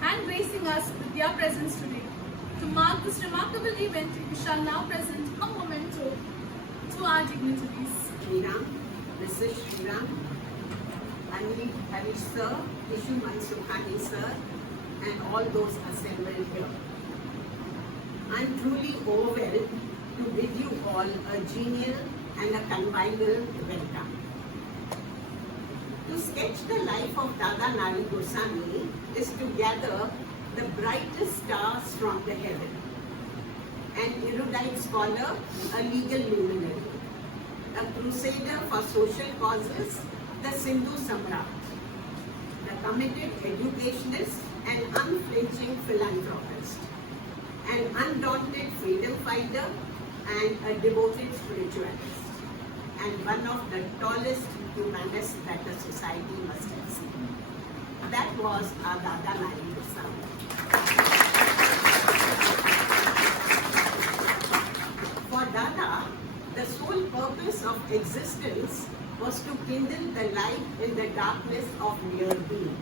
And gracing us with their presence today. To mark this remarkable event, we shall now present a memento to our dignitaries. Shriram, Mrs. Shriram, Anil Harish sir, Jethmalani sir, and all those assembled here. I am truly overwhelmed to bid you all a genial and a convivial welcome. To sketch the life of Dada Nari Gursahani is to gather the brightest stars from the heaven. An erudite scholar, a legal luminary, a crusader for social causes, the Sindhu Samrat, the committed educationist and unflinching philanthropist, an undaunted freedom fighter and a devoted spiritualist, and one of the tallest humanists that the society must have seen. That was our Dada Nari Gursahani. For Dada, the sole purpose of existence was to kindle the light in the darkness of mere being.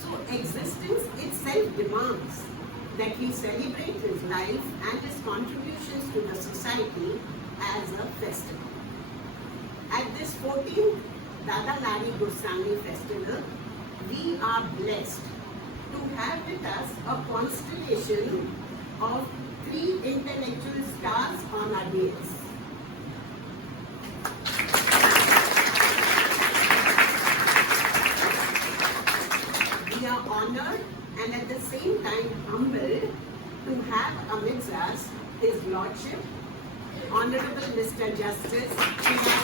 So existence itself demands that we celebrate his life and his contributions to the society as a festival. At this 14th Dada Nari Gursahani festival, we are blessed to have with us a constellation of 3 intellectual stars on our dais. We are honored and at the same time humbled to have amidst us His Lordship, Honorable Mr. Justice Shriram.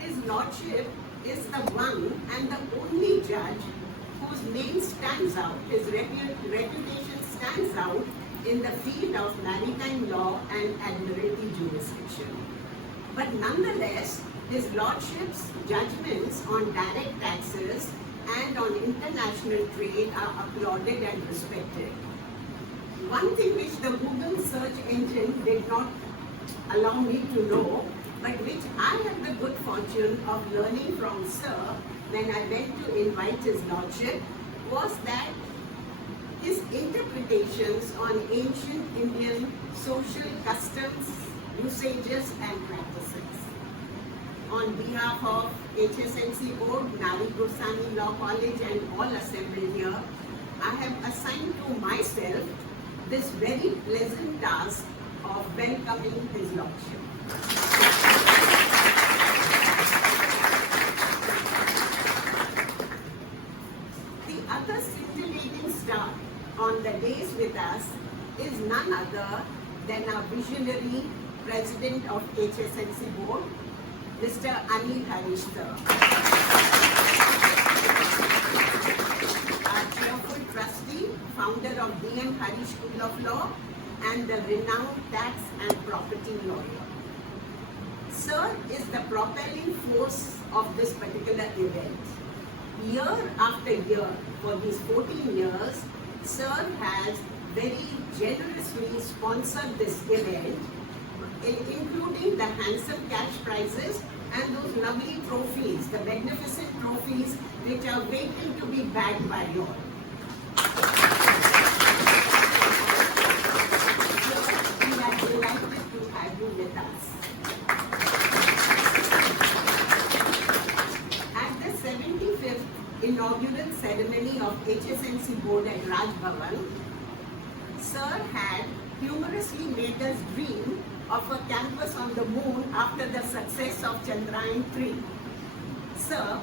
His Lordship is the one and the only judge whose name stands out, his reputation stands out in the field of maritime law and admiralty jurisdiction. But nonetheless, His Lordship's judgments on direct taxes and on international trade are applauded and respected. One thing which the Google search engine did not allow me to know, but which I had the good fortune of learning from Sir when I went to invite His Lordship, was that his interpretations on ancient Indian social customs, usages and practices. On behalf of HSNC Board, Nari Gursahani Law College and all assembled here, I have assigned to myself this very pleasant task of welcoming His Lordship. The other scintillating star on the days with us is none other than our visionary President of HSNC Board, Mr. Anil Harish sir. Our cheerful trustee, founder of D.M. Harish School of Law and the renowned tax and property lawyer. Sir is the propelling force of this particular event. Year after year, for these 14 years, Sir has very generously sponsored this event, including the handsome cash prizes and those lovely trophies, the magnificent trophies which are waiting to be bagged by you all. We are delighted to have you with us. At the 75th inaugural ceremony of HSNC Board at Raj Bhavan, Sir had humorously made us dream of a campus on the moon after the success of Chandrayaan-3. Sir,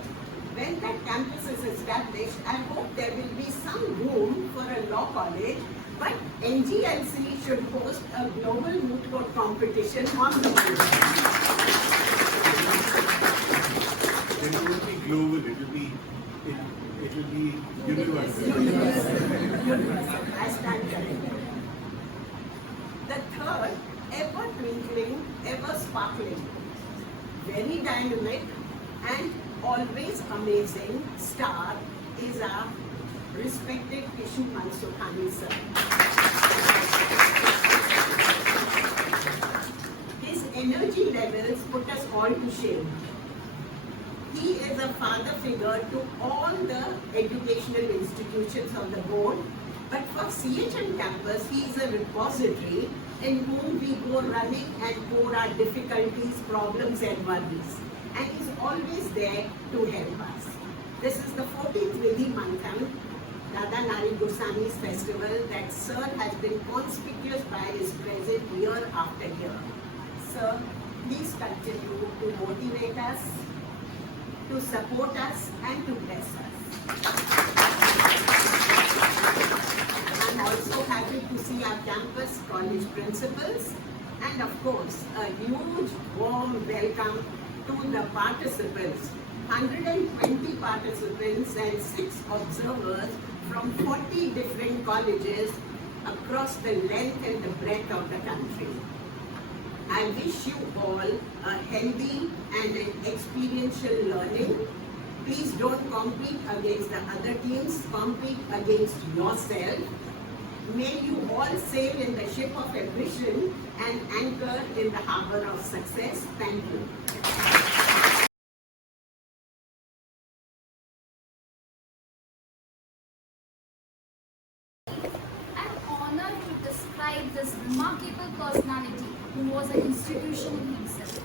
when that campus is established, I hope there will be some room for a law college, but NGLC should host a global moot court competition on the moon. It will be global, it will be universal. I stand corrected. The third, ever twinkling, ever sparkling, very dynamic and always amazing star is our respected Kishu Mansukhani sir. His energy levels put us all to shame. He is a father figure to all the educational institutions of the board, but for CHM campus, he is a repository in whom we go running and pour our difficulties, problems and worries. And he's always there to help us. This is the 14th Vidhi Mantham, Dada Nari Gursahani's festival that Sir has been conspicuous by his presence year after year. Sir, please continue to motivate us, to support us and to bless us. I'm also happy to see our campus college principals and of course a huge warm welcome to the participants, 120 participants and 6 observers from 40 different colleges across the length and the breadth of the country. I wish you all a healthy and an experiential learning. Please don't compete against the other teams, compete against yourself. May you all sail in the ship of ambition and anchor in the harbor of success. Thank you. I'm honored to describe this remarkable personality who was an institution in himself.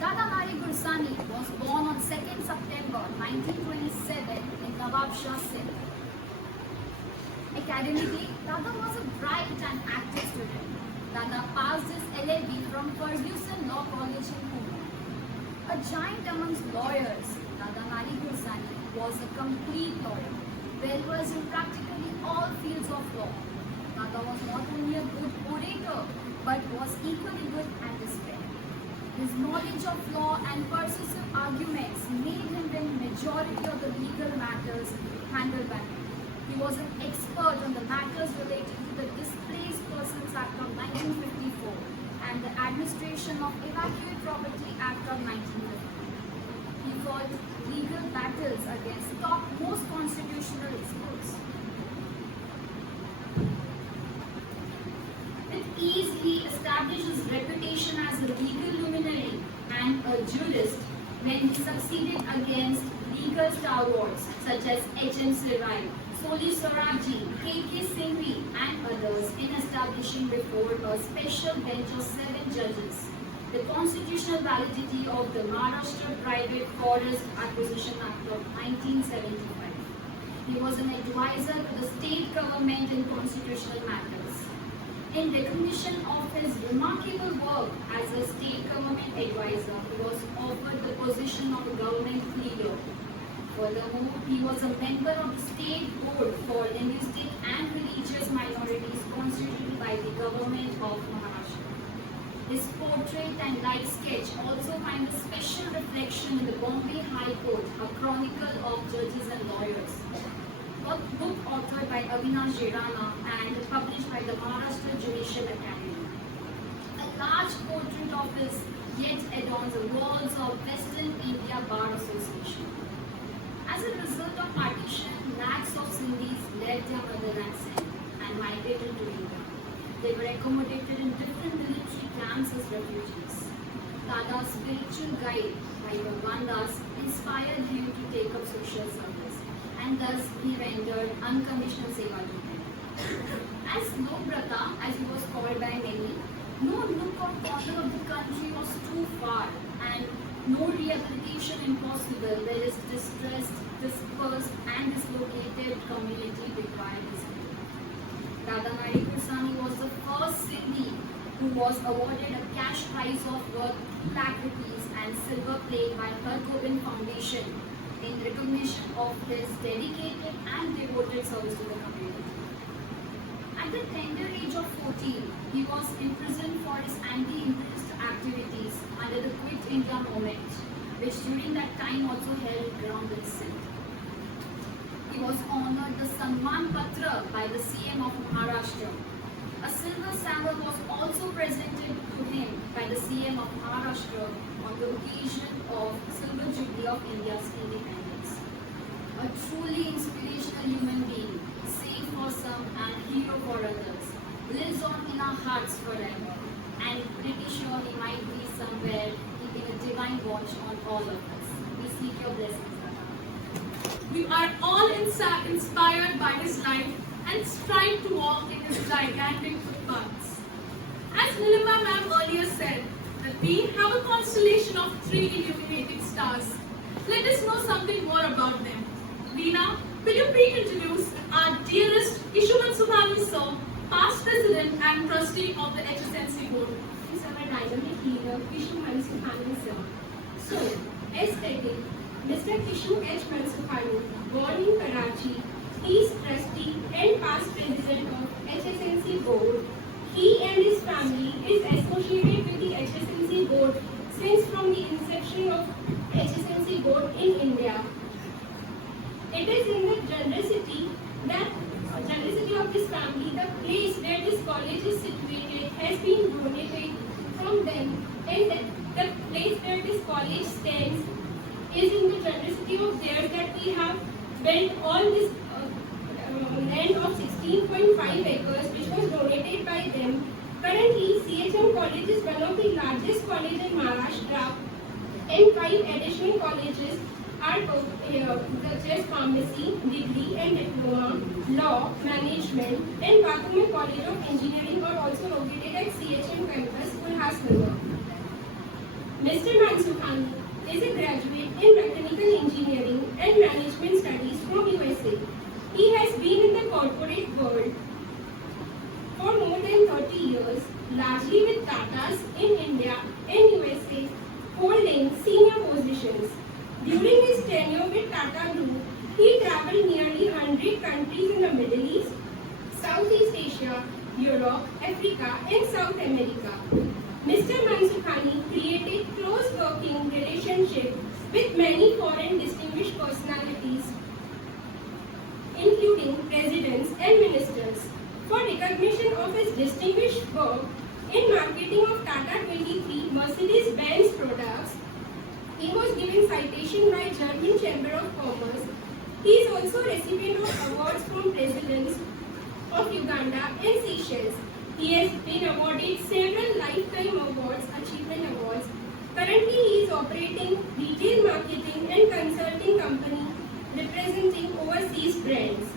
Dada Nari Gursahani was born on 2nd September 1927 in Nawab Shah Sindh. Academically, Dada was a bright and active student. Dada passed his LLB from Ferguson Law College in Pune. A giant amongst lawyers, Dada Nari Gursahani was a complete lawyer, well-versed in practically all fields of law. Dada was not only a good orator, but was equally good at his pen. His knowledge of law and persuasive arguments made him win majority of the legal matters handled by him. He was an expert on the matters related to the Displaced Persons Act of 1954 and the Administration of Evacuate Property Act of 1950. He fought legal battles against top most constitutional experts. With ease, he established his reputation as a legal luminary and a jurist when he succeeded against legal stalwarts such as H.M. Shriram, Soli Soraji, K.K. Singhvi and others in establishing before a special bench of 7 judges the constitutional validity of the Maharashtra Private Forest Acquisition Act of 1975. He was an advisor to the state government in constitutional matters. In recognition of his remarkable work as a state government advisor, he was offered the position of a government leader. Furthermore, he was a member of the State Board for Linguistic and Religious Minorities constituted by the government of Maharashtra. His portrait and life sketch also find a special reflection in the Bombay High Court, a chronicle of judges and lawyers. A book authored by Avinash Jirana and published by the Maharashtra Judicial Academy. A large portrait of his yet adorns the walls of Western India Bar Association. As a result of partition, lakhs of Sindhis left their motherland and migrated to India. They were accommodated in different military camps as refugees. Dada's spiritual guide, Bhai Bhagwan Das, inspired him to take up social service, and thus he rendered unconditional seva to them. As Lobrata, as he was called by many, no nook or corner of the country was too far, and no rehabilitation impossible where his distressed, dispersed and dislocated community required his help. Dada Nari Gursahani was the first Sindhi who was awarded a cash prize of worth 2 lakh rupees and silver plate by Har Gobind Foundation in recognition of his dedicated and devoted service to the community. At the tender age of 14, he was imprisoned for his anti-imperialist activities under the Quit India movement, which during that time also held ground in Sindh. He was honored the Samman Patra by the CM of Maharashtra. A silver sandal was also presented to him by the CM of Maharashtra on the occasion of Silver Jubilee of India's independence. A truly inspirational human being, safe for some and hero for others, lives on in our hearts forever, and pretty sure he might be somewhere keeping a divine watch on all of us. We seek your blessings, Dada. We are all inspired by his life and strive to walk in his gigantic footpaths. As Nilima ma'am earlier said, that we have a constellation of 3 illuminating stars. Let us know something more about them. Veena, will you please introduce our dearest Ishuman Subhani sir, past president and trustee of the HSNC board. Is our dynamic leader, Kishu Mansukhani sir. So, as stated, Mr. Kishu H. Mansukhani, born in Karachi, he is trustee and past president of HSNC board. He and his family is associated with the HSNC board since from the inception of HSNC board in India. It is in the generosity of this family, the place where this college is situated has been donated from them, and the place where this college stands is in the generosity of theirs that we have built on this land of 16.5 acres which was donated by them. Currently, CHM College is one of the largest colleges in Maharashtra, and 5 additional colleges are such as pharmacy, degree and diploma, law, management, and Vakuman College of Engineering are also located at CHM campus, Ulhasnagar. Mr. Mansukhani is a graduate in mechanical engineering and management studies from USA. He has been in the corporate world for more than 30 years, largely with Tatas in India and USA, holding senior positions. During his tenure with Tata Group, he traveled nearly 100 countries in the Middle East, Southeast Asia, Europe, Africa, and South America. Mr. Mansukhani created close working relationship with many foreign distinguished personalities, including presidents and ministers. For recognition of his distinguished work in marketing of Tata 23 Mercedes-Benz products, he was given citation by German Chamber of Commerce. He is also recipient of awards from presidents of Uganda and Seychelles. He has been awarded several lifetime awards, achievement awards. Currently, he is operating retail marketing and consulting company representing overseas brands.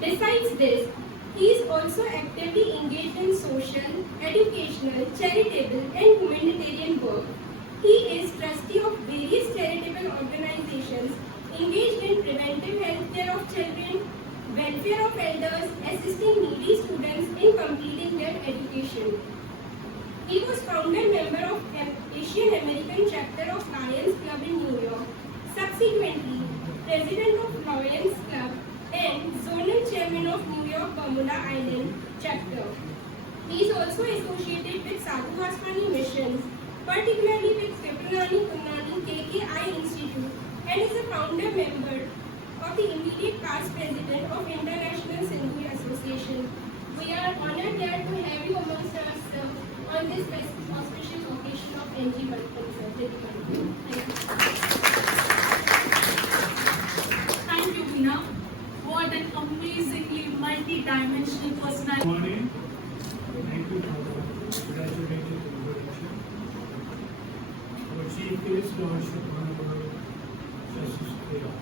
Besides this, he is also actively engaged in social, educational, charitable and humanitarian work. He is trustee of various charitable organizations engaged in preventive health care of children, welfare of elders, assisting needy students in completing their education. He was founder member of Asian American chapter of Lions Club in New York, subsequently president of Lions Club and zonal chairman of New York Bermuda Island chapter. He is also associated with Sadhu Asmani missions, particularly with Jethmalani KKI Institute, and is a founder member of the immediate past president of International Sindhi Association. We are honored here to have you amongst us on this auspicious occasion of NG Birthday, sir. Thank you. Thank you, Veena. What an amazingly multi-dimensional personality. Morning. Thank you for the graduated introduction. Our Chief is Lordship Hon'ble Justice Shriram.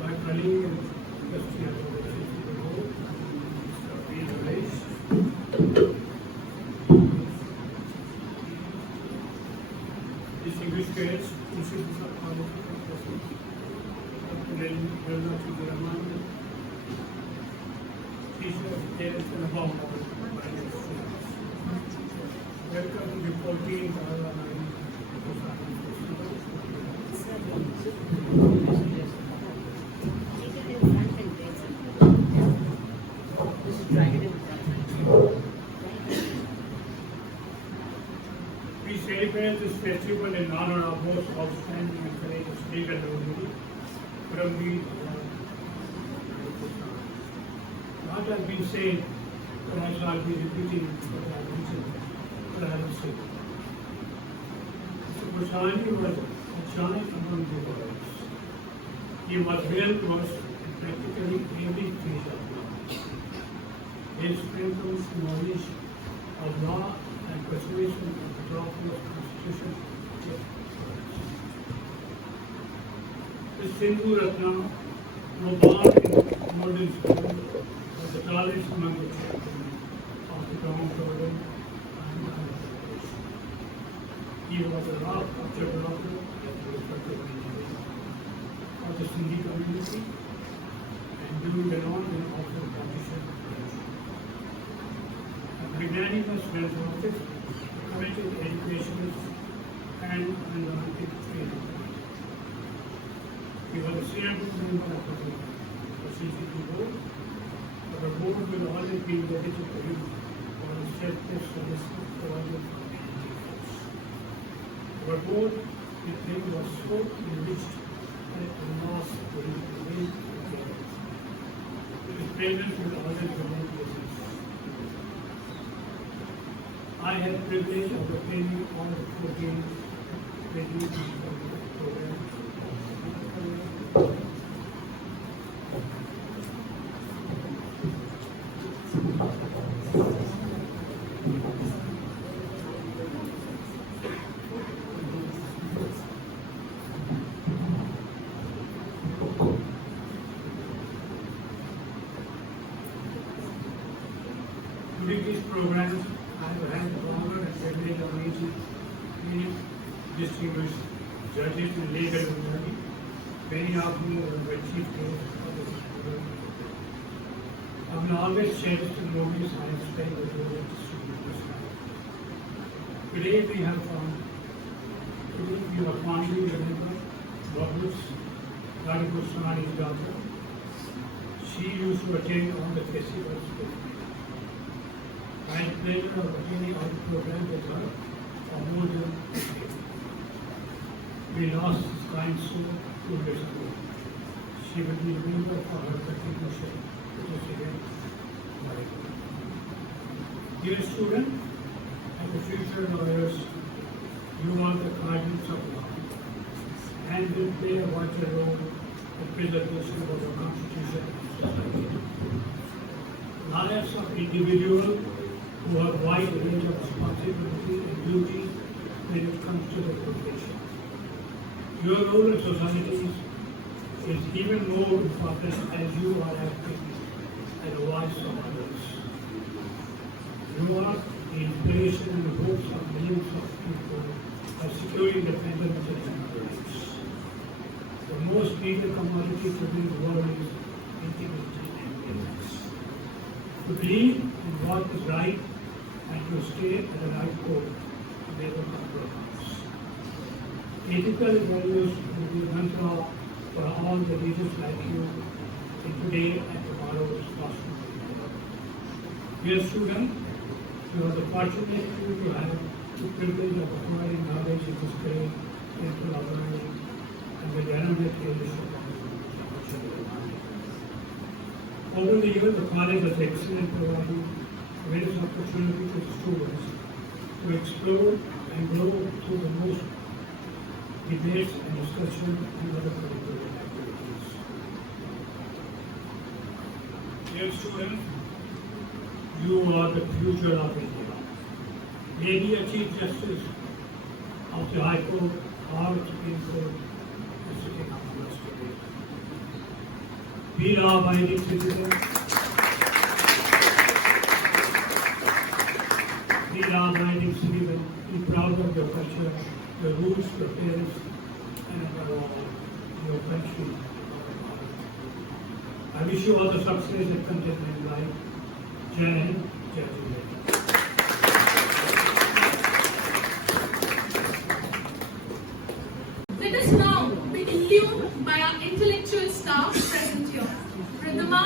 My colleague and trustee of the Lordship, Mr. P. Distinguished guests, principals of college, Dr. Shriram, teachers, parents, and above all, welcome to the 14th Dada Nari Gursahani We celebrate this festival in honor of most outstanding and courageous legal luminary from the What has been said, but I shall be repeating what I have said. Mr. Gursahani was a giant among the worlds. He was well versed in practically every field of law. His strengthens knowledge of law and persuasion of the doctrine of constitution. The Sindhu Ratna, no born in modern school, was the tallest among the children of the downtrodden and underprivileged. He was a rock of Jethmalani and respected of the Sindhi community and grew beyond an often condition. A magnanimous philanthropist, committed educationist, and unlimited freedom. He was a chairman member of the CCP board. The board will always be dedicated to him for his selfless service provided for the individuals. Our board, with him, was so enriched that the loss will remain together. His presence will always remain with us. I had the privilege of attending all the 14 graduates from the program. During these programs, I have had the honor and privilege of meeting many distinguished judges in legal community, many of whom were chief guests of this program. I will always cherish the moments I have spent with you in distinguished life. Today we have fondly remembered Moot, Dada Gursahani's daughter. She used to attend all the festivals with me. I had the pleasure of attending all the programs with her for more than a decade. We lost this kind soul 2 years ago. She will be remembered for her contribution to this event. Dear student, and the future lawyers, you are the guardians of law and will play a vital role in preservation of the Constitution and society. Lawyers are individuals who have a wide range of responsibility and duty when it comes to the profession. Your role in society is even more important as you are acting as a voice of others. You are the inspiration and the hopes of millions of people by securing the fundamental human rights. The most needed commodity today in the world is integrity and ethics. To believe in what is right and to stay at the right course to never compromise. Ethical values will be a mantra for all the leaders like you in today and tomorrow's classroom. Dear students, you are the fortunate to have the privilege of acquiring knowledge in this great careful learning and the dynamic leadership of the university. Over the years, the college has excelled providing various opportunities to students to explore and grow through the most debates and discussion and other curricular activities. Dear students, you are the future of India. Maybe a Chief Justice of the High Court or Supreme Court is sitting among us today. Be law-abiding citizens. Be law-abiding citizens. Be proud of your culture, your roots, your parents, and above all, your country. I wish you all the success and content in life. Jai Hind, Jai Hind. Let us now be illumined by our intellectual staff present here. Pradama,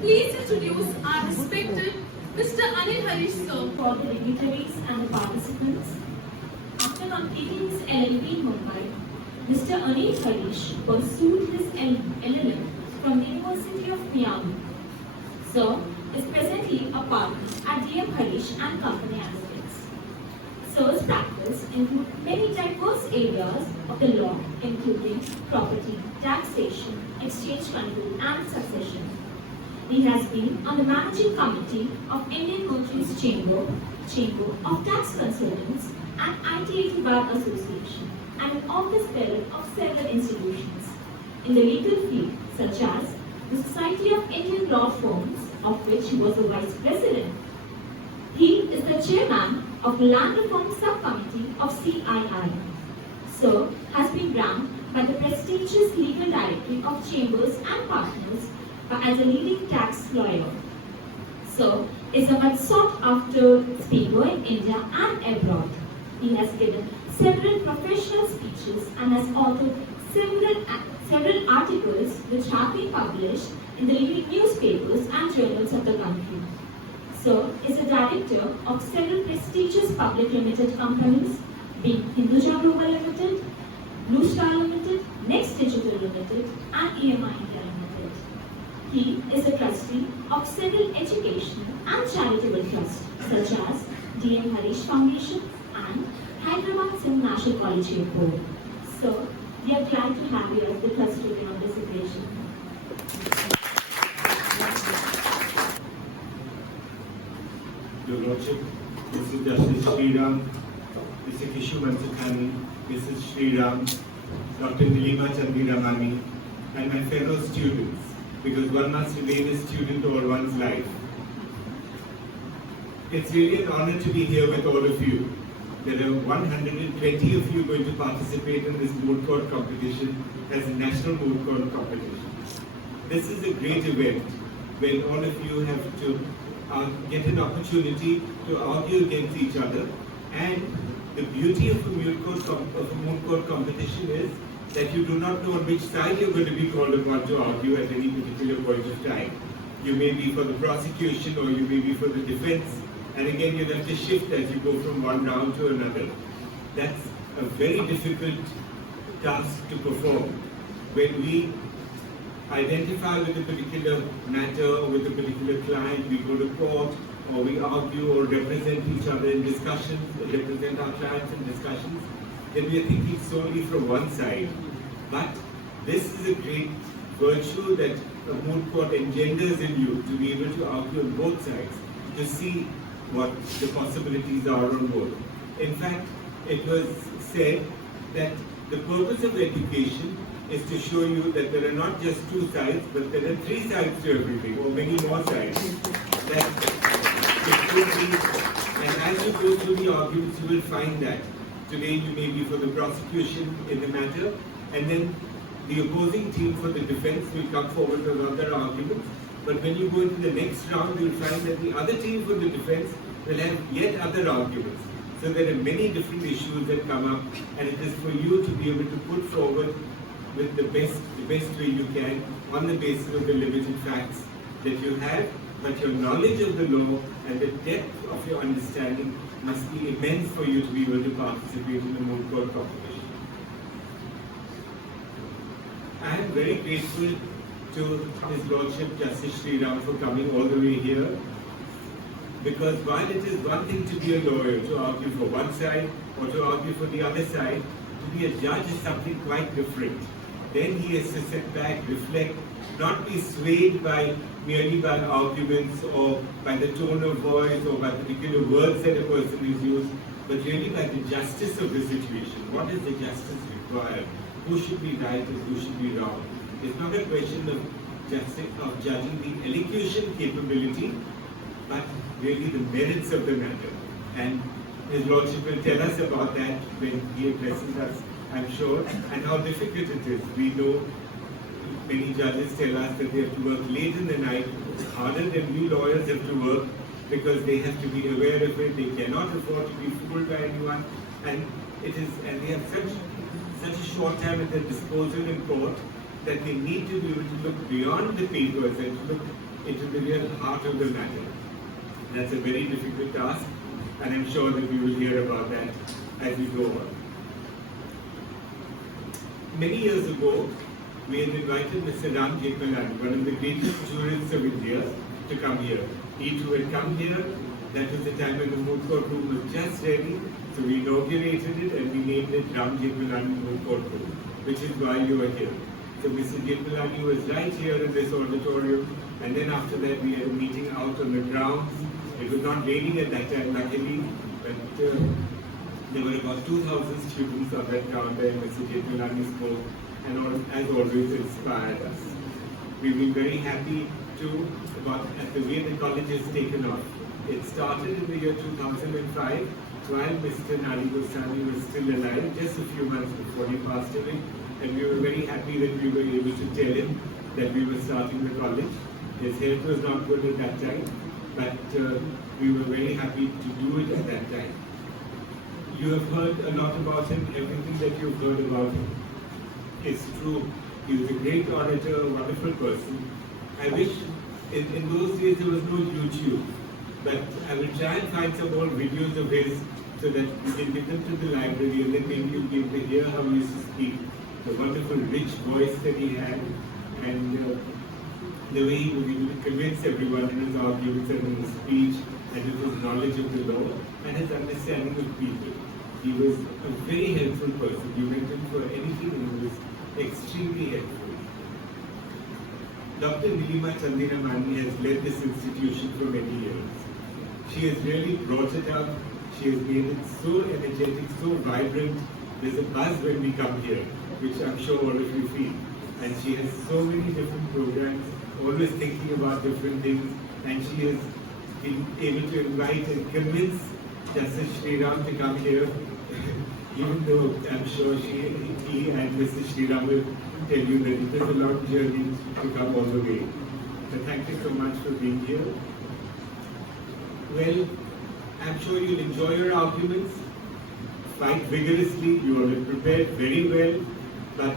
please introduce our respected Mr. Anil Harish sir. For the dignitaries and the participants, after completing his LLB in Mumbai, Mr. Anil Harish pursued his LLM from the University of Miami. Sir is presently a partner at DM Harish and Company Analytics. Sir's practice includes many diverse areas of the law, including property, taxation, exchange control, and succession. He has been on the managing committee of Indian Notaries Chamber of Tax Consultants and ITAT Bar Association, and an office bearer of several institutions in the legal field, such as the Society of Indian Law Firms, of which he was the vice president. He is the chairman of the Land Reform Subcommittee of CII. Sir has been ranked by the prestigious Legal Directory of Chambers and Partners as a leading tax lawyer. Sir is a much sought after speaker in India and abroad. He has given several professional speeches and has authored several articles which have been published in the leading newspapers and journals of the country. Sir is a director of several prestigious public limited companies, being Hinduja Global Limited, Blue Star Limited, Next Digital Limited, and EMI India Limited. He is a trustee of several educational and charitable trusts, such as DM Harish Foundation and Hyderabad Sindh National Collegiate Board. Sir, we are glad to have you as the custodian of this occasion. Your Lordship, Mr. Justice Shriram, Mr. Jethmalani, Mrs. Shriram, Dr. Nilima Chandiramani, and my fellow students, because one must remain a student all one's life. It's really an honor to be here with all of you. There are 120 of you going to participate in this Moot Court competition as a national Moot Court competition. This is a great event when all of you have to get an opportunity to argue against each other, and the beauty of a Moot Court competition is that you do not know on which side you're going to be called upon to argue at any particular point of time. You may be for the prosecution or you may be for the defense, and again you'll have to shift as you go from one round to another. That's a very difficult task to perform. When we identify with a particular matter or with a particular client, we go to court or we argue or represent each other in discussions, represent our clients in discussions, then we are thinking solely from one side. But this is a great virtue that a Moot Court engenders in you, to be able to argue on both sides, to see what the possibilities are on both. In fact, it was said that the purpose of education is to show you that there are not just two sides, but there are three sides to everything, or many more sides. That it could be, and as you go through the arguments, you will find that today you may be for the prosecution in the matter, and then the opposing team for the defense will come forward with other arguments. But when you go into the next round, you will find that the other team for the defense will have yet other arguments. So there are many different issues that come up, and it is for you to be able to put forward with the best way you can on the basis of the limited facts that you have, but your knowledge of the law and the depth of your understanding must be immense for you to be able to participate in the Moot Court competition. I am very grateful to His Lordship Justice Shriram for coming all the way here, because while it is one thing to be a lawyer, to argue for one side or to argue for the other side, to be a judge is something quite different. Then he has to sit back, reflect, not be swayed merely by arguments or by the tone of voice or by particular words that a person is used, but really by the justice of the situation. What does the justice require? Who should be right and who should be wrong? It's not a question of judging the elocution capability, but really the merits of the matter. And His Lordship will tell us about that when he addresses us, I'm sure, and how difficult it is. We know many judges tell us that they have to work late in the night, harder than we lawyers have to work, because they have to be aware of it. They cannot afford to be fooled by anyone, and they have such a short time at their disposal in court that they need to be able to look beyond the papers and to look into the real heart of the matter. That's a very difficult task, and I'm sure that we will hear about that as we go on. Many years ago, we had invited Mr. Jethmalani, one of the greatest jurists of India, to come here. He too had come here. That was the time when the Moot Court room was just ready. So we inaugurated it and we named it Jethmalani Moot Court room, which is why you are here. So Mr. Jethmalani was right here in this auditorium, and then after that we had a meeting out on the grounds. It was not raining at that time, luckily, but there were about 2,000 students on that ground there. Mr. Jethmalani spoke and as always inspired us. We've been very happy too at the way the college has taken off. It started in the year 2005 while Mr. Nari Gursahani was still alive, just a few months before he passed away, and we were very happy that we were able to tell him that we were starting the college. His health was not good at that time, but we were very happy to do it at that time. You have heard a lot about him. Everything that you've heard about him is true. He was a great orator, a wonderful person. I wish in those days there was no YouTube, but I will try and find some old videos of his so that we can give them to the library, and then maybe you'll be able to hear how he used to speak, the wonderful rich voice that he had, and the way he was able to convince everyone in his arguments and in his speech, and with his knowledge of the law and his understanding of people. He was a very helpful person. You went in for anything and he was extremely helpful. Dr. Jethmalani has led this institution for many years. She has really brought it up. She has made it so energetic, so vibrant. There's a buzz when we come here, which I'm sure all of you feel. And she has so many different programs, always thinking about different things, and she has been able to invite and convince Justice Shriram to come here, even though I'm sure he and Mr. Shriram will tell you that it is a long journey to come all the way. But thank you so much for being here. Well, I'm sure you'll enjoy your arguments, fight vigorously, you are prepared very well, but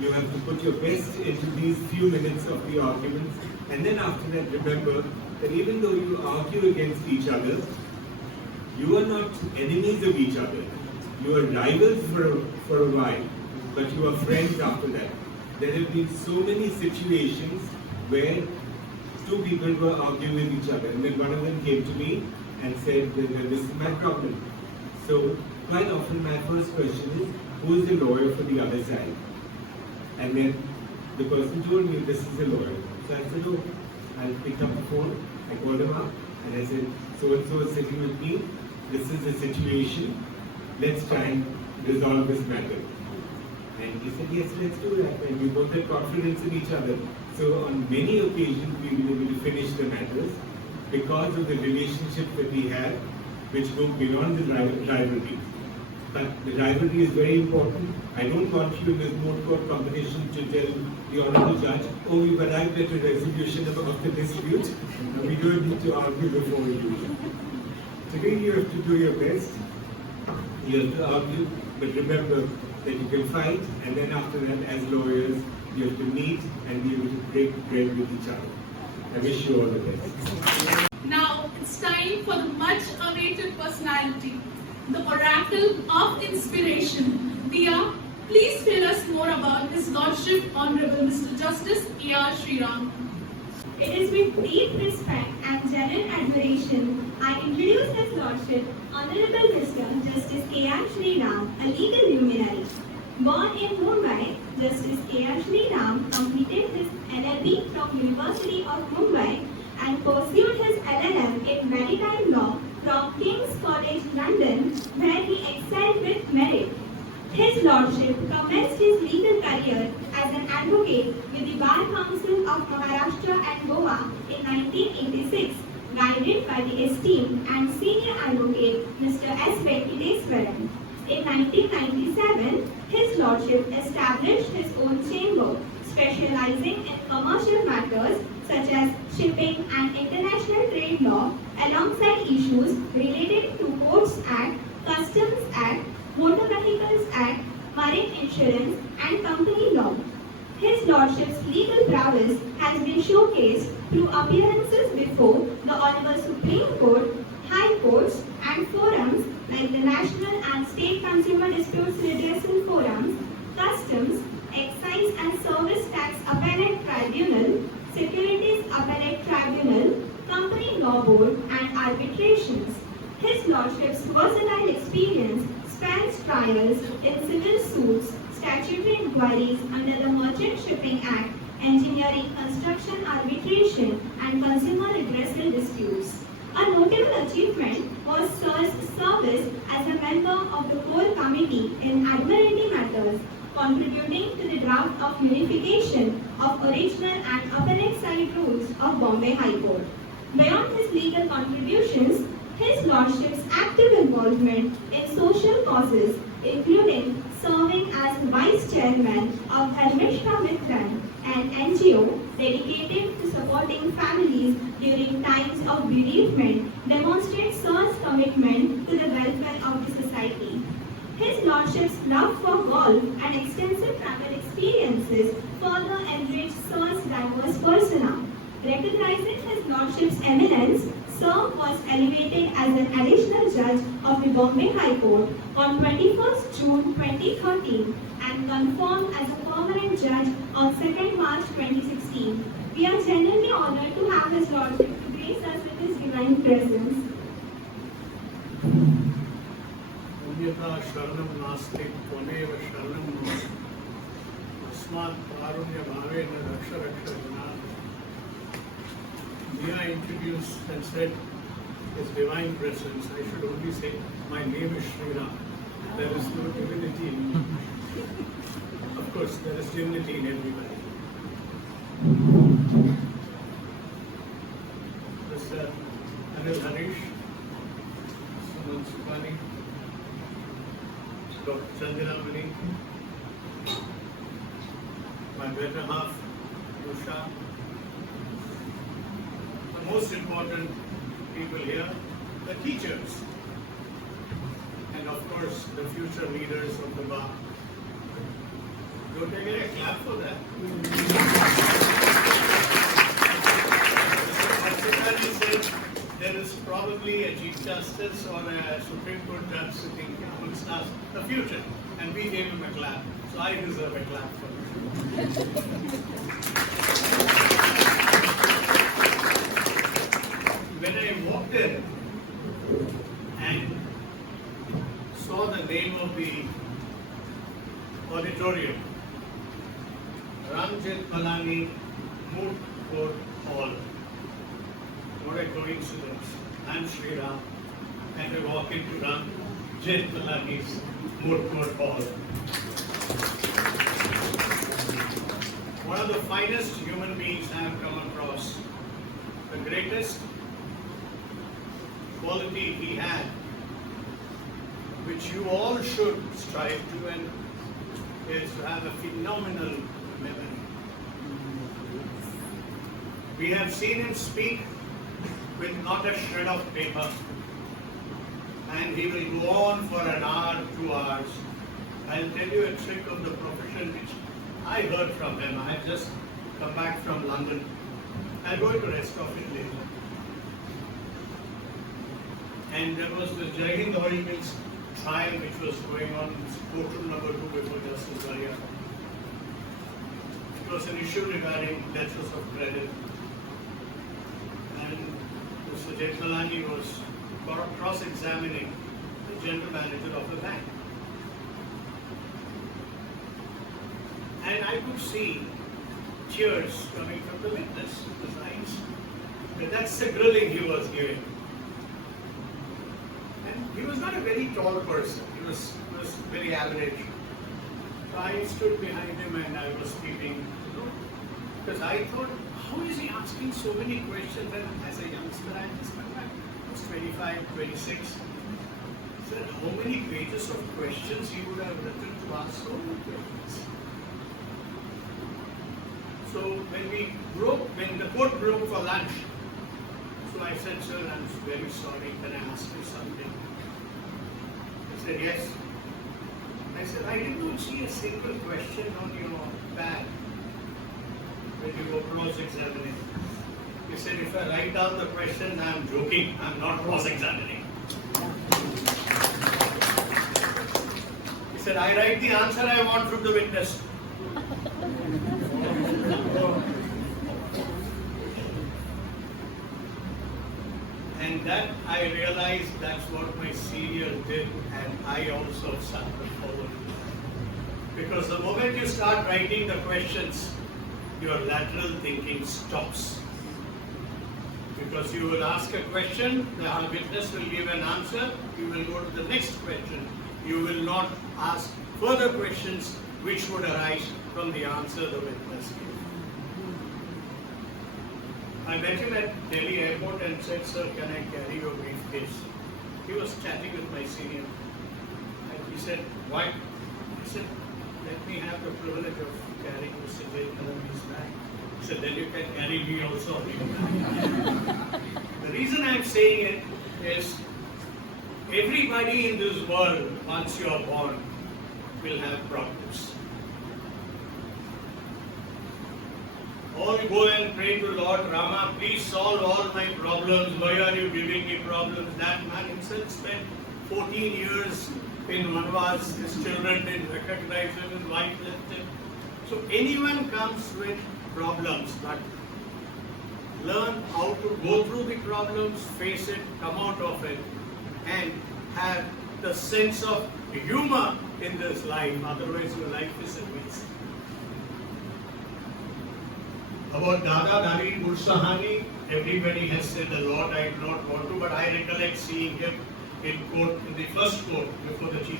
you have to put your best into these few minutes of the arguments, and then after that remember that even though you argue against each other, you are not enemies of each other. You are rivals for a while, but you are friends after that. There have been so many situations where two people were arguing with each other, and then one of them came to me and said, this is my problem. So quite often my first question is, who is the lawyer for the other side? And then the person told me, this is the lawyer. So I said, oh, I'll pick up the phone. I called him up and I said, so-and-so is sitting with me. This is the situation. Let's try and resolve this matter. And he said, yes, let's do that. And we both had confidence in each other. So on many occasions, we were able to finish the matters because of the relationship that we have, which go beyond the rivalry. But the rivalry is very important. I don't want you in this Moot Court competition to tell the Honorable Judge, oh, we've arrived at a resolution of the dispute. We don't need to argue before you. Today you have to do your best. You have to argue But remember that you can fight, and then after that, as lawyers, you have to meet and be able to break bread with each other. I wish you all the best. Now it's time for the much-awaited personality, the oracle of inspiration. Dia, please tell us more about His Lordship Honorable Mr. Justice E.R. Shriram. It is with deep respect and genuine admiration I introduce His Lordship Honorable Mr. Justice A.R. Shriram, a legal luminary. Born in Mumbai, Justice A.R. Shriram completed his LLB from University of Mumbai and pursued his LLM in Maritime Law from King's College London, where he excelled with merit. His Lordship commenced his legal career as an advocate with the Bar Council of Maharashtra and Goa in 1986, guided by the esteemed and senior advocate Mr. S. Venkateswaran. In 1997, His Lordship established his own chamber, specializing in commercial matters such as shipping and international trade law, alongside issues related to Ports Act, Customs Act, Motor Vehicles Act, Marine Insurance and Company Law. His Lordship's legal prowess has been showcased through appearances before the Honorable Supreme Court, High Courts and forums like the National and State Consumer Disputes Redressal Forums, Customs, Excise and Service Tax Appellate Tribunal, Securities Appellate Tribunal, Company Law Board and arbitrations. His Lordship's versatile experience spans trials in civil suits, statutory inquiries under the Merchant Shipping Act, engineering, construction arbitration and consumer redressal disputes. A notable achievement was Sir's service as a member of the core committee in Admiralty matters, contributing to the draft of unification of original and appellate side rules of Bombay High Court. Beyond his legal contributions, His Lordship's active involvement in social causes, including serving as Vice Chairman of Dharmishta Mitran, an NGO dedicated to supporting families during times of bereavement, demonstrates Sir's commitment to the welfare of the society. His Lordship's love for golf and extensive travel experiences further enrich Sir's diverse persona. Recognizing His Lordship's eminence, Sir was elevated as an additional judge of the Bombay High Court on 21st June 2013 and confirmed as a permanent judge on 2nd March 2016. We are genuinely honored to have His Lordship to grace us with His divine presence. अन्यथा शरणं नास्ति त्वमेव शरणं मम अस्मात् कारुण्यभावेन रक्ष रक्ष Janardan. Dia introduced and said His divine presence. I should only say my name is Shriram. There is no divinity in me. Of course, there is divinity in everybody. Mr. Anil Harish, Suman Supani, Dr. Jethmalani, my better half, Usha, the most important people here, the teachers, and of course the future leaders of the bar. Don't you get a clap for that? Mr. said there is probably a Chief Justice or a Supreme Court judge sitting amongst us, the future, and we gave him a clap. So I deserve a clap for him. When I walked in and saw the name of the auditorium, Jethmalani Moot Court Hall. What a coincidence. I'm Shriram and I walk into Jethmalani's Moot Court Hall. One of the finest human beings I have come across. The greatest quality he had, which you all should strive to, and is to have a phenomenal memory. We have seen him speak with not a shred of paper, and he will go on for an hour, 2 hours, I'll tell you a trick of the profession which I heard from him. I had just come back from London. I'll go into the rest of it later. And there was the Jai Oil Mills trial which was going on in courtroom number 2 before Justice Varia. It was an issue regarding letters of credit. And Mr. Jethmalani was cross-examining the general manager of the bank. And I could see tears coming from the witness, his eyes. And that's the grilling he was giving. And he was not a very tall person. He was very average. So I stood behind him and I was peeping, because I thought, how is he asking so many questions? And as a youngster, I just went back. I was 25, 26. So how many pages of questions he would have written to ask so many questions? So when the court broke for lunch, so I said, sir, I'm very sorry, can I ask you something? He said, yes. I said, I did not see a single question on your pad when you were cross-examining. He said, if I write down the questions, I'm joking, I'm not cross-examining. He said, I write the answer I want from the witness. And that I realized that's what my senior did, and I also started following. Because the moment you start writing the questions, your lateral thinking stops. Because you will ask a question, the witness will give an answer, you will go to the next question. You will not ask further questions which would arise from the answer the witness gave. I met him at Delhi airport and said, sir, can I carry your briefcase? He was chatting with my senior. And he said, why? I said, let me have the privilege of carrying Mr. Jethmalani's bag. He said, then you can carry me also. The reason I'm saying it is, everybody in this world, once you are born, will have problems. All go and pray to Lord Rama, please solve all my problems. Why are you giving me problems? That man himself spent 14 years in Vanvas. His children didn't recognize him, his wife left him. So anyone comes with problems, but learn how to go through the problems, face it, come out of it, and have the sense of humor in this life. Otherwise your life is a waste. About Dada Nari Gursahani, everybody has said a lot. I do not want to, but I recollect seeing him in court, in the first court, before the Chief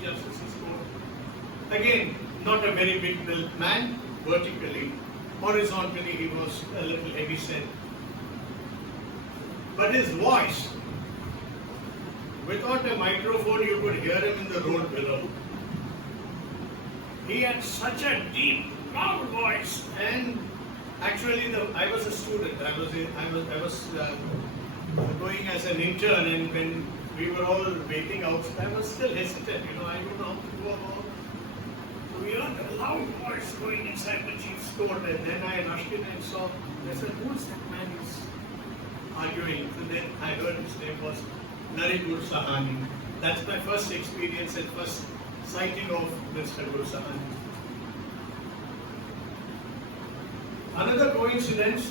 Justice's court. Again, not a very big built man, vertically. Horizontally, he was a little heavy set. But his voice, without a microphone, you could hear him in the road below. He had such a deep, loud voice, and actually, I was a student. I was going as an intern, and when we were all waiting outside, I was still hesitant. I don't know how to go about. So we heard a loud voice going inside the chief's court, and then I rushed in and saw. I said, "Who's that man who's arguing?" So then I heard his name was Nari Gursahani. That's my first experience and first sighting of Mr. Gursahani. Another coincidence,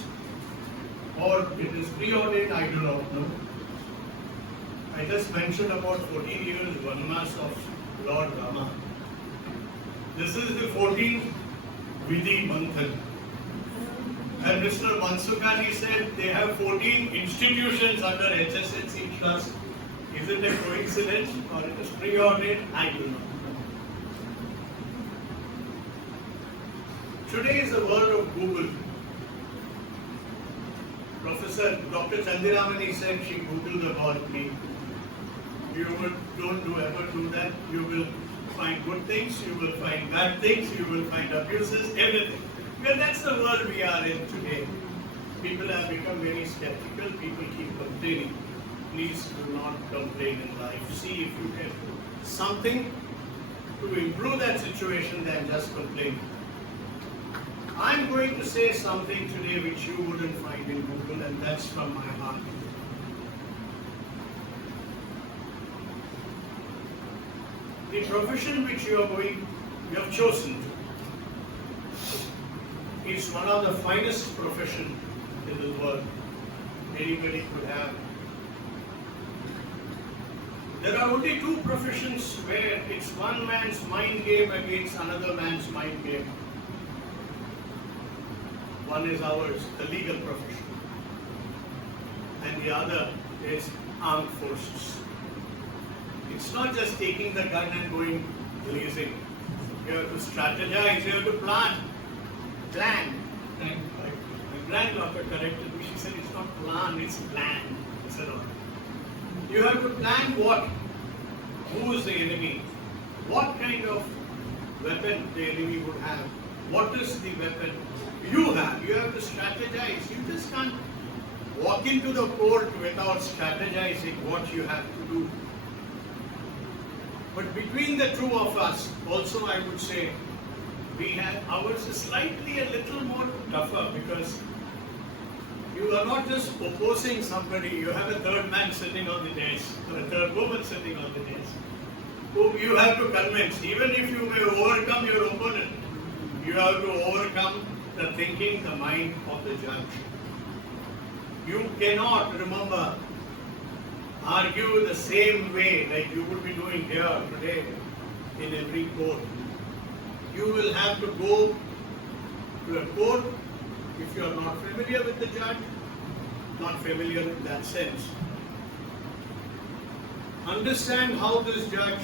or it is preordained, I do not know. I just mentioned about 14 years Vanmas of Lord Rama. This is the 14th Vidhi Manthan. And Mr. Mansukani said they have 14 institutions under HSNC Trust. Is it a coincidence or it is preordained? I do not know. Today is the world of Google. Professor Dr. Chandiramani said she Googled about me. You don't ever do that. You will find good things, you will find bad things, you will find abuses, everything. Because that's the world we are in today. People have become very skeptical, people keep complaining. Please do not complain in life. See if you can do something to improve that situation than just complaining. I'm going to say something today which you wouldn't find in Google, and that's from my heart. The profession which you have chosen is one of the finest professions in the world anybody could have. There are only two professions where it's one man's mind game against another man's mind game. One is ours, the legal profession, and the other is armed forces. It's not just taking the gun and going blazing. You have to strategize, you have to plan. My granddaughter corrected me, she said it's not plan, it's plan. I said, "Oh." You have to plan what? Who is the enemy? What kind of weapon the enemy would have? What is the weapon you have? You have to strategize. You just can't walk into the court without strategizing what you have to do. But between the two of us, also I would say, ours is slightly a little more tougher because you are not just opposing somebody, you have a third man sitting on the desk, or a third woman sitting on the desk, whom you have to convince. Even if you may overcome your opponent, you have to overcome the thinking, the mind of the judge. You cannot, remember, argue the same way like you would be doing here today in every court. You will have to go to a court if you are not familiar with the judge, not familiar in that sense. Understand how this judge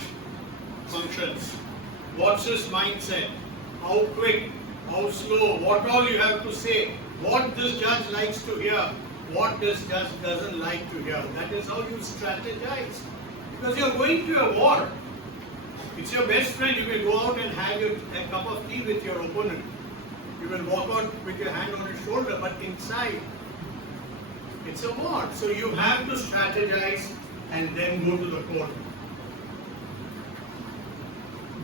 functions, what's his mindset, how quick, how slow, what all you have to say, what this judge likes to hear, what this judge doesn't like to hear. That is how you strategize. Because you are going to a war. It's your best friend. You will go out and have a cup of tea with your opponent. You will walk out with your hand on his shoulder, but inside, it's a war. So you have to strategize and then go to the court.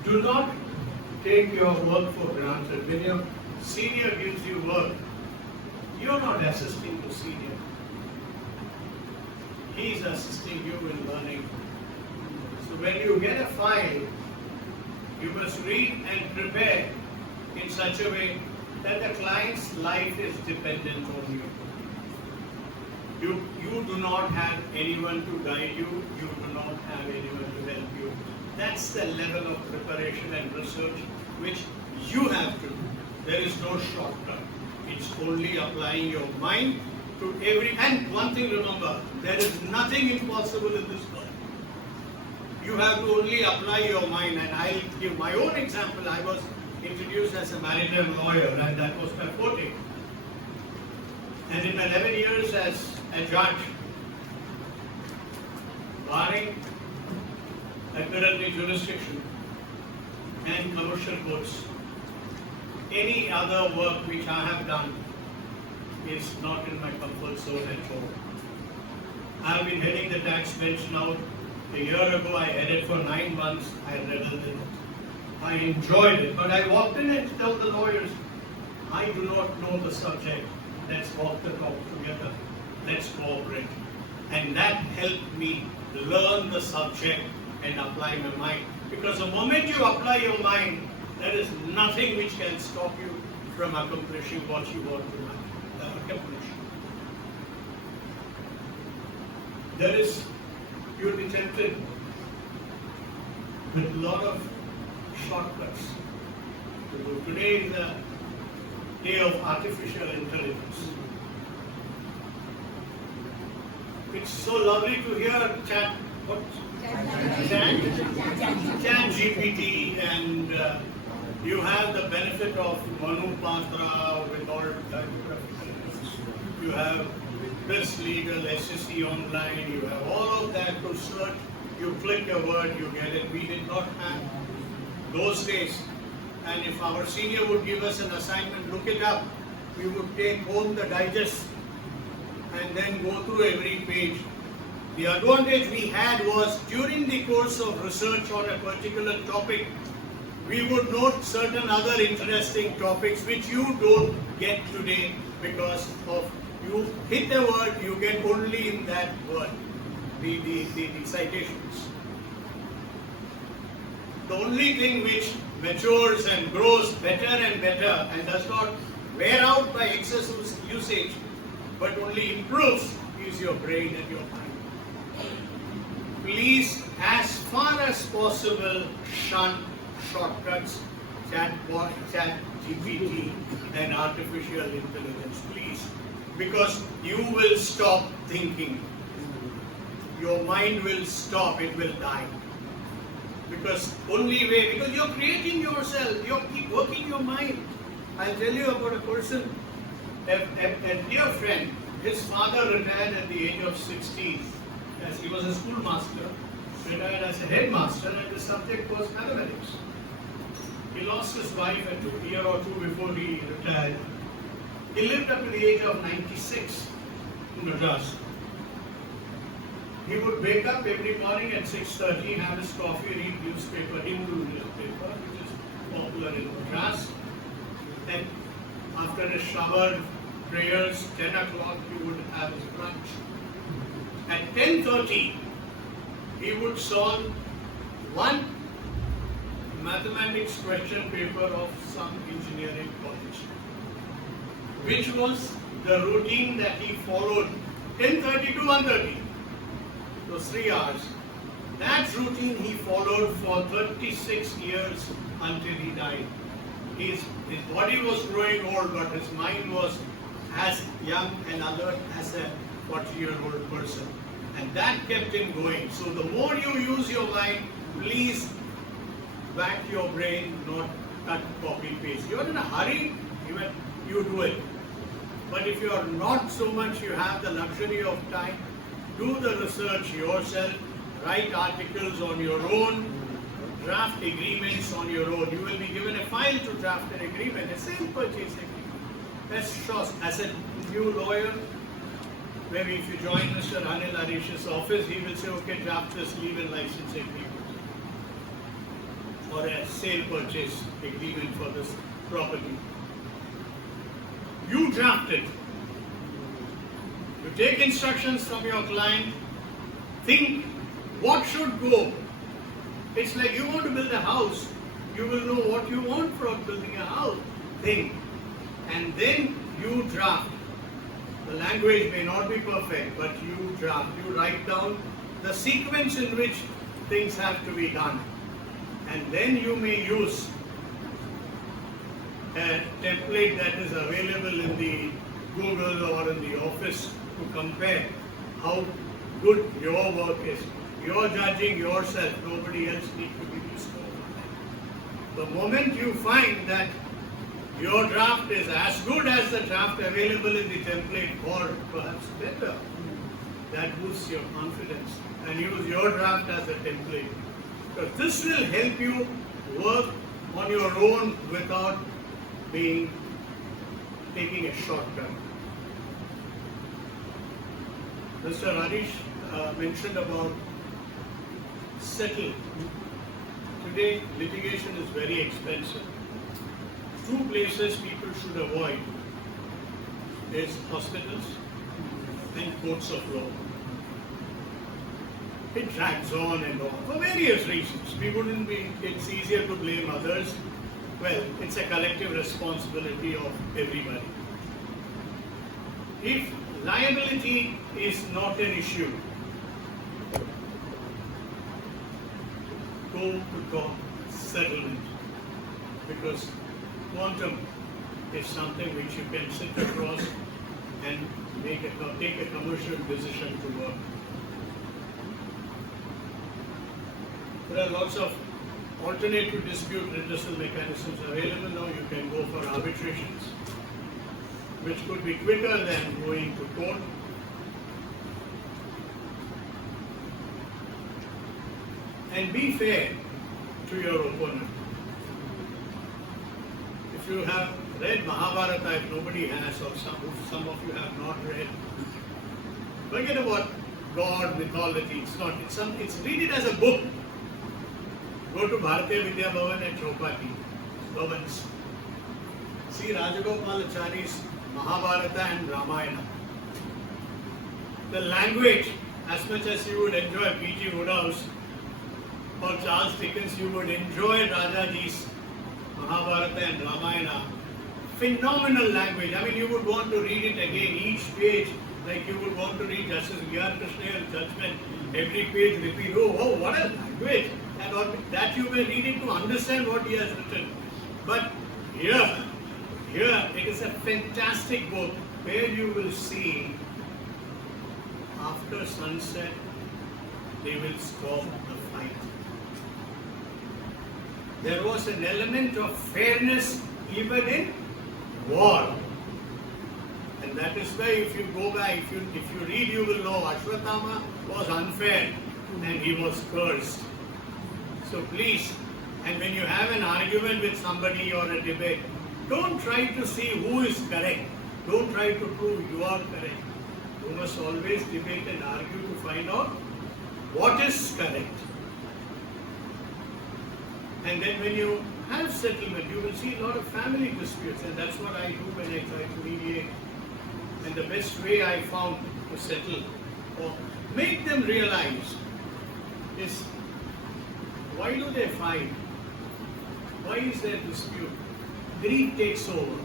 Do not take your work for granted. When your senior gives you work, you're not assisting the senior. He's assisting you in learning. So when you get a file, you must read and prepare in such a way that the client's life is dependent on you. You do not have anyone to guide you. You do not have anyone to help you. That's the level of preparation and research which you have to do. There is no shortcut. It's only applying your mind to and one thing remember, there is nothing impossible in this world. You have to only apply your mind, and I'll give my own example. I was introduced as a maritime lawyer, and that was my forte. And in 11 years as a judge, barring admiralty jurisdiction and commercial courts, any other work which I have done is not in my comfort zone at all. I have been heading the tax bench now. A year ago I headed for 9 months. I reveled in it. I enjoyed it. But I walked in and told the lawyers, I do not know the subject. Let's walk the talk together. Let's cooperate. And that helped me learn the subject and apply my mind. Because the moment you apply your mind, there is nothing which can stop you from accomplishing what you want to accomplish. You'll be tempted with a lot of shortcuts. Today is the day of artificial intelligence. It's so lovely to hear chat GPT, and you have the benefit of Moot with all typographical. You have this legal SSC online, you have all of that to search. You click a word, you get it. We did not have those days. And if our senior would give us an assignment, look it up, we would take home the digest and then go through every page. The advantage we had was during the course of research on a particular topic, we would note certain other interesting topics which you don't get today because of you hit a word, you get only in that word the citations. The only thing which matures and grows better and better and does not wear out by excessive usage but only improves is your brain and your mind. Please, as far as possible, shun shortcuts, chatbot, chat GPT and artificial intelligence, please, because you will stop thinking. Your mind will stop, it will die. Because only way, because you're creating yourself, you keep working your mind. I'll tell you about a person, a dear friend. His father retired at the age of 60, as he was a schoolmaster, retired as a headmaster, and the subject was mathematics. He lost his wife a year or two before he retired. He lived up to the age of 96 in Madras. He would wake up every morning at 6:30, have his coffee, read newspaper, Hindu newspaper, which is popular in Madras. And after his shower, prayers, 10 o'clock, he would have his lunch. At 10:30, he would solve one mathematics question paper of some engineering college, which was the routine that he followed 10:30 to 1:30. Those 3 hours. That routine he followed for 36 years until he died. His body was growing old, but his mind was as young and alert as a 40-year-old person. And that kept him going. So the more you use your mind, please whack your brain, not cut, copy, paste. You're in a hurry, you do it. But if you are not so much, you have the luxury of time, do the research yourself, write articles on your own, draft agreements on your own. You will be given a file to draft an agreement, a sale purchase agreement. That's short. As a new lawyer, maybe if you join Mr. Anil Harish's office, he will say, okay, draft this leave and license agreement or a sale purchase agreement for this property. You draft it. You take instructions from your client, think what should go. It's like you want to build a house, you will know what you want from building a house. Think. And then you draft. The language may not be perfect, but you draft. You write down the sequence in which things have to be done. And then you may use a template that is available in the Google or in the office to compare how good your work is. You're judging yourself, nobody else needs to give you score. The moment you find that your draft is as good as the draft available in the template or perhaps better, that boosts your confidence, and use your draft as a template. Because this will help you work on your own without taking a shortcut. Mr. Harish mentioned about settle. Today, litigation is very expensive. 2 places people should avoid is hospitals and courts of law. It drags on and on for various reasons. It's easier to blame others. Well, it's a collective responsibility of everybody. If liability is not an issue, go to talk settlement, because quantum is something which you can sit across and take a commercial decision to work. There are lots of alternative dispute redressal mechanisms available now. You can go for arbitrations, which could be quicker than going to court. And be fair to your opponent. If you have read Mahabharata, if nobody has, or some of you have not read, forget about God, mythology. It's read it as a book. Go to Bharatiya Vidya Bhavan at Chowpatty, Bhavans. See Rajagopalachari's Mahabharata and Ramayana. The language, as much as you would enjoy P.G. Woodhouse or Charles Dickens, you would enjoy Rajaji's Mahabharata and Ramayana. Phenomenal language. I mean, you would want to read it again, each page, like you would want to read Justice V.R. Krishna's Judgment. Every page repeat, oh, what a language. And that you may read it to understand what he has written. But here it is a fantastic book where you will see after sunset they will stop the fight. There was an element of fairness even in war. And that is why if you go back, if you read, you will know Ashwatthama was unfair and he was cursed. So please, and when you have an argument with somebody or a debate, don't try to see who is correct. Don't try to prove you are correct. You must always debate and argue to find out what is correct. And then when you have settlement, you will see a lot of family disputes, and that's what I do when I try to mediate. And the best way I found to settle or make them realize is, why do they fight? Why is there dispute? Greed takes over.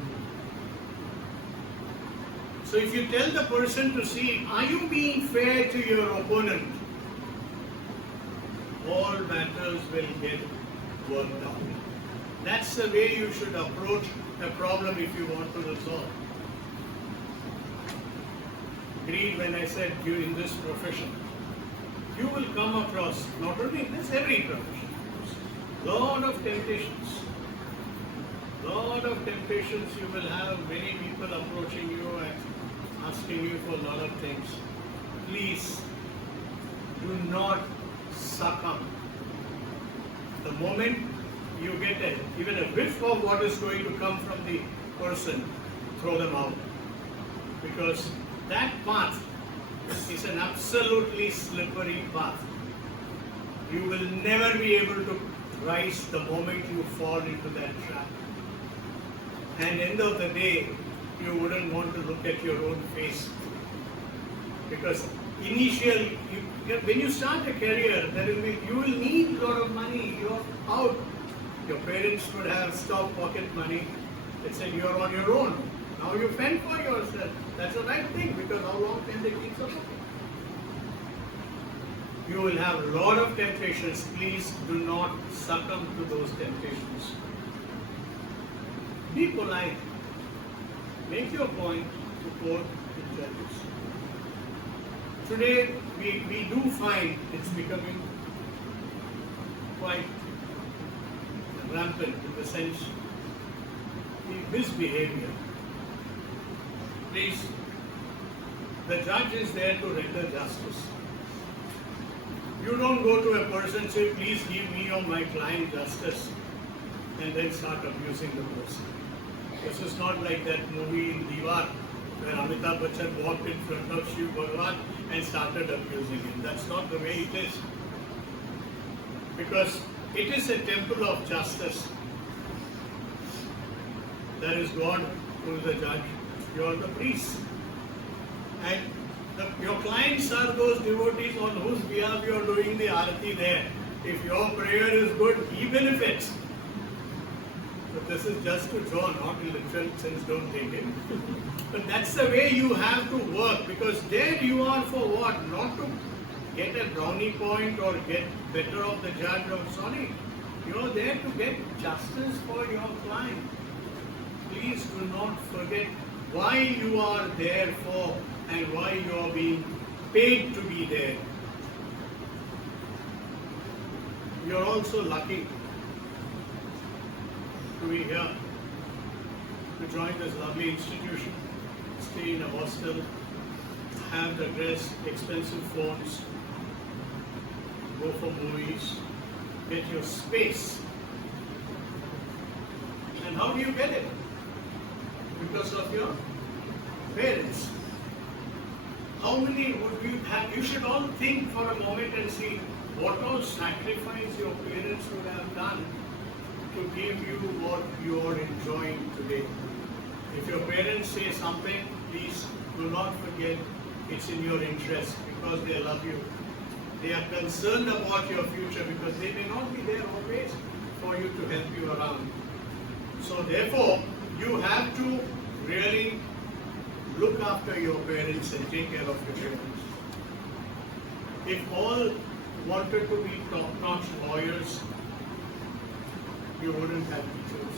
So if you tell the person to see, are you being fair to your opponent? All matters will get worked out. That's the way you should approach a problem if you want to resolve. Greed, when I said you in this profession, you will come across, not only in this, every profession, lot of temptations. Lot of temptations. You will have many people approaching you and asking you for a lot of things. Please do not succumb. The moment you get even a whiff of what is going to come from the person, throw them out. Because that path is an absolutely slippery path. You will never be able to rise the moment you fall into that trap. And end of the day, you wouldn't want to look at your own face. Because initially, when you start a career, you will need a lot of money. You're out. Your parents would have stopped pocket money. They said, you're on your own. Now you fend for yourself. That's the right thing, because how long can they keep supporting? You will have a lot of temptations. Please do not succumb to those temptations. Be polite. Make your point to court, to judges. Today, we do find it's becoming quite rampant in the sense the misbehavior. Please, the judge is there to render justice. You don't go to a person and say, please give me or my client justice, and then start abusing the person. This is not like that movie in Diwar where Amitabh Bachchan walked in front of Shiv Bhagavan and started abusing him. That's not the way it is. Because it is a temple of justice. There is God who is the judge. You are the priest. And your clients are those devotees on whose behalf you are doing the arati there. If your prayer is good, he benefits. But this is just to draw, not in literal sense, don't take it. But that's the way you have to work, because there you are for what? Not to get a brownie point or get better of the judge or sorry. You are there to get justice for your client. Please do not forget why you are there for and why you are being paid to be there. You are also lucky to be here, to join this lovely institution, stay in a hostel, have the dress, expensive phones, go for movies, get your space. And how do you get it? Because of your parents. How many would you should all think for a moment and see what all sacrifice your parents would have done to give you what you are enjoying today. If your parents say something, please do not forget it's in your interest because they love you. They are concerned about your future because they may not be there always for you to help you around. So therefore, you have to really look after your parents and take care of your parents. If all wanted to be top-notch lawyers, you wouldn't have teachers.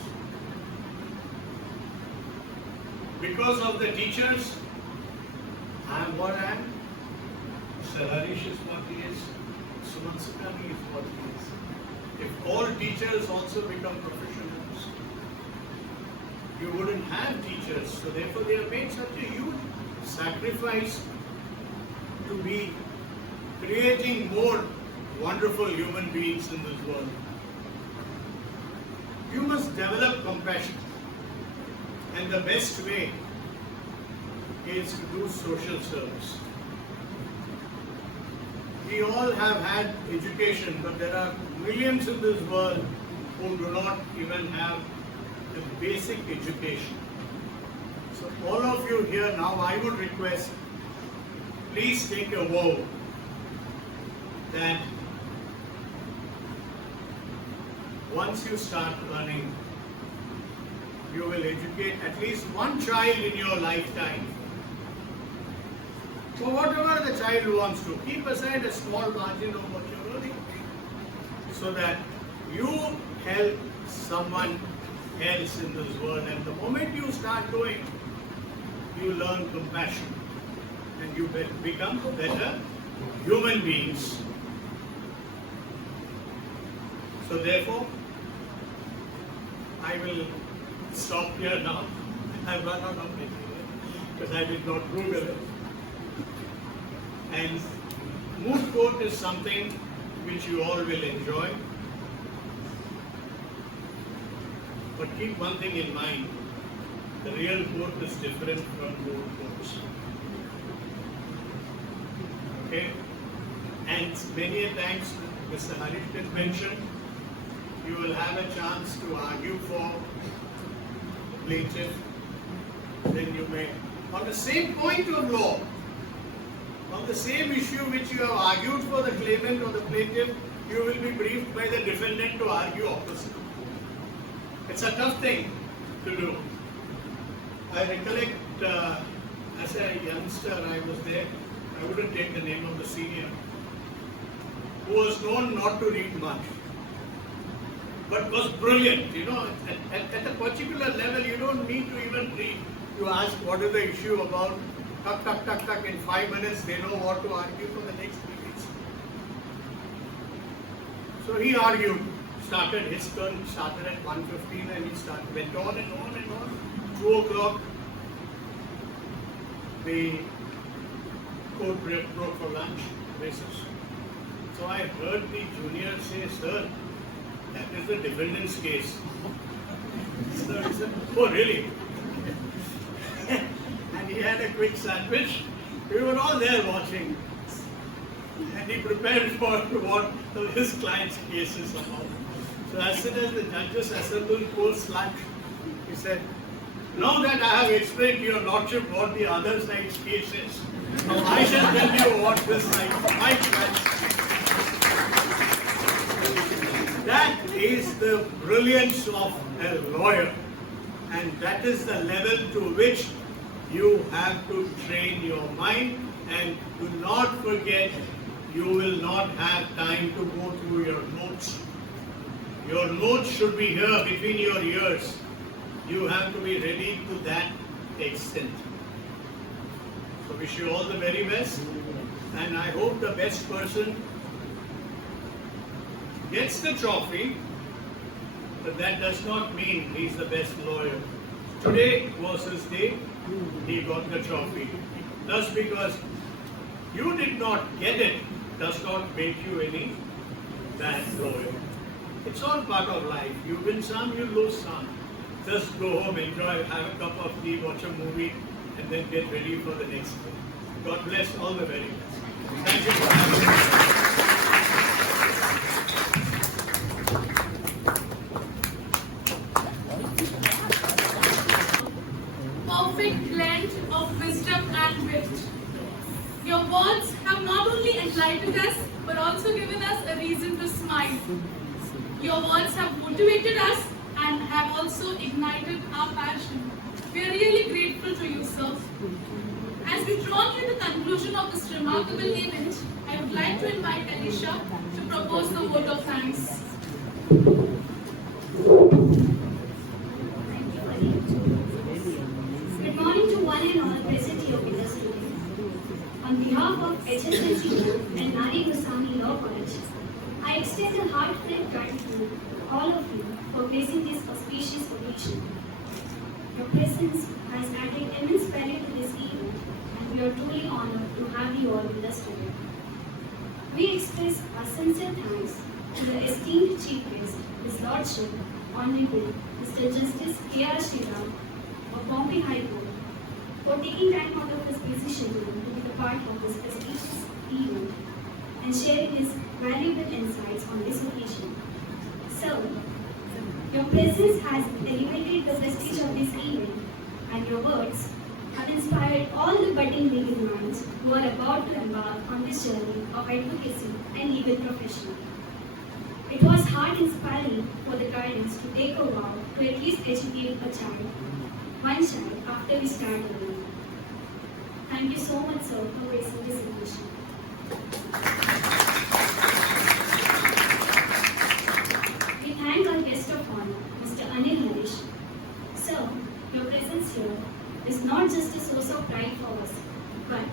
Because of the teachers, I am what I am. Mr. Harish is what he is. Suman Sukani is what he is. If all teachers also become professionals, you wouldn't have teachers. So therefore they have made such a huge sacrifice to be creating more wonderful human beings in this world. You must develop compassion. And the best way is to do social service. We all have had education, but there are millions in this world who do not even have the basic education. So all of you here now, I would request, please take a vow that once you start earning, you will educate at least one child in your lifetime. So whatever the child wants to, keep aside a small margin of what you're earning so that you help someone else in this world. And the moment you start doing, you learn compassion and you become better human beings. So therefore, I will stop here now. I've run out of material because I did not Google it. And Moot quote is something which you all will enjoy. But keep one thing in mind, the real quote is different from Moot quotes. Okay? And many a times, Mr. Harish did mention, you will have a chance to argue for plaintiff, then you may, on the same point of law, on the same issue which you have argued for the claimant or the plaintiff, you will be briefed by the defendant to argue opposite. It's a tough thing to do. I recollect as a youngster I was there, I wouldn't take the name of the senior, who was known not to read much, but was brilliant. You know, at a particular level, you don't need to even read. You ask what is the issue about, tuck, tuck, tuck, tuck, in 5 minutes they know what to argue for the next 3 weeks. So he argued, his turn started at 1:15 and he went on and on and on. 2 o'clock, the court broke for lunch, recess. So I heard the junior say, sir, that is the defendant's case. So he said, oh really? And he had a quick sandwich. We were all there watching. And he prepared for what his client's case is about. So as soon as the judges assembled post lunch, he said, now that I have explained to your Lordship what the other side's case is, now I shall tell you what this side, my client's. That is the brilliance of a lawyer, and that is the level to which you have to train your mind. And do not forget, you will not have time to go through your notes. Your notes should be here between your ears. You have to be ready to that extent. So wish you all the very best, and I hope the best person gets the trophy, but that does not mean he's the best lawyer. Today was his day, he got the trophy. Just because you did not get it does not make you any bad lawyer. It's all part of life. You win some, you lose some. Just go home, enjoy, have a cup of tea, watch a movie, and then get ready for the next day. God bless, all the very best. Thank you for having me. also given us a reason to smile. Your words have motivated us and have also ignited our passion. We are really grateful to you, sir. As we draw near the conclusion of this remarkable event, I would like to invite Alicia to propose the vote of thanks. Good morning to one and all present here with us today. On behalf of HSLC and Nari Gursahani Law College, I extend a heartfelt gratitude to all of you for gracing this auspicious occasion. Your presence has added immense value to this event, and we are truly honored to have you all with us today. We express our sincere thanks to the esteemed Chief Guest, His Lordship, Hon'ble Mr. Justice K.R. Shriram of Bombay High Court, for taking time out of his busy schedule to be a part of this prestigious event and sharing his valuable insights on this occasion. Sir, your presence has elevated the prestige of this event, and your words have inspired all the budding legal minds who are about to embark on this journey of advocacy and legal profession. It was heart-inspiring for the guidance to take a vow to at least educate one child after we start learning. Thank you so much, sir, for gracing this occasion. We thank our guest of honor, Mr. Anil Harish. Sir, your presence here is not just a source of pride for us, but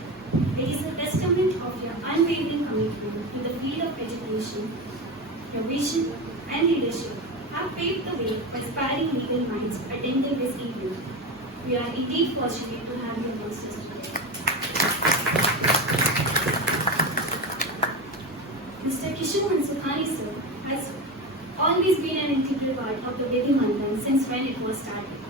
it is a testament of your unwavering commitment to the field of education. Your vision and leadership have paved the way for aspiring legal minds attending this event. We are indeed fortunate to have you amongst us today. Mr. Kishore Sukhani, sir, has always been an integral part of the Vidhi Mandhan since when it was started.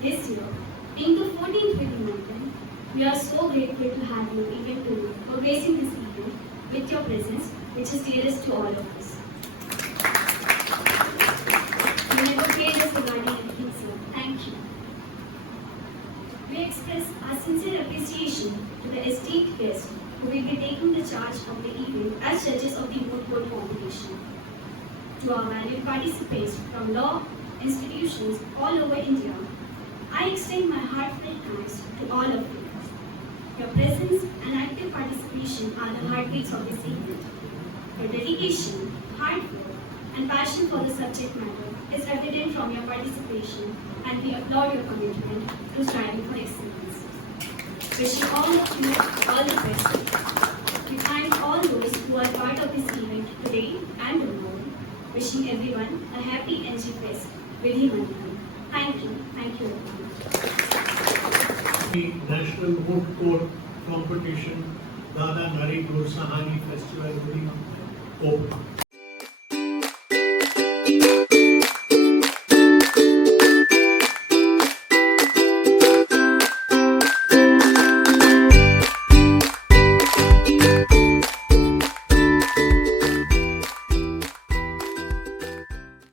This year, being the 14th Vidhi Mandhan, we are so grateful to have you even today for gracing this event with your presence, which is dearest to all of us. You never failed us regarding anything, sir. Thank you. We express our sincere appreciation to the esteemed guests who will be taking the charge of the event as judges of the Moot Court competition. To our valued participants from law institutions all over India, I extend my heartfelt thanks to all of you. Your presence and active participation are the heartbeats of this event. Your dedication, hard work, and passion for the subject matter is evident from your participation, and we applaud your commitment to striving for excellence. Wishing all of you all the best. We thank all those who are part of this event today and tomorrow. Wishing everyone a happy NG Fest with Vidhi Mandhan. Thank you. Thank you everyone. The National Moot Court Competition Dada Nari Gursahani Festival will be open.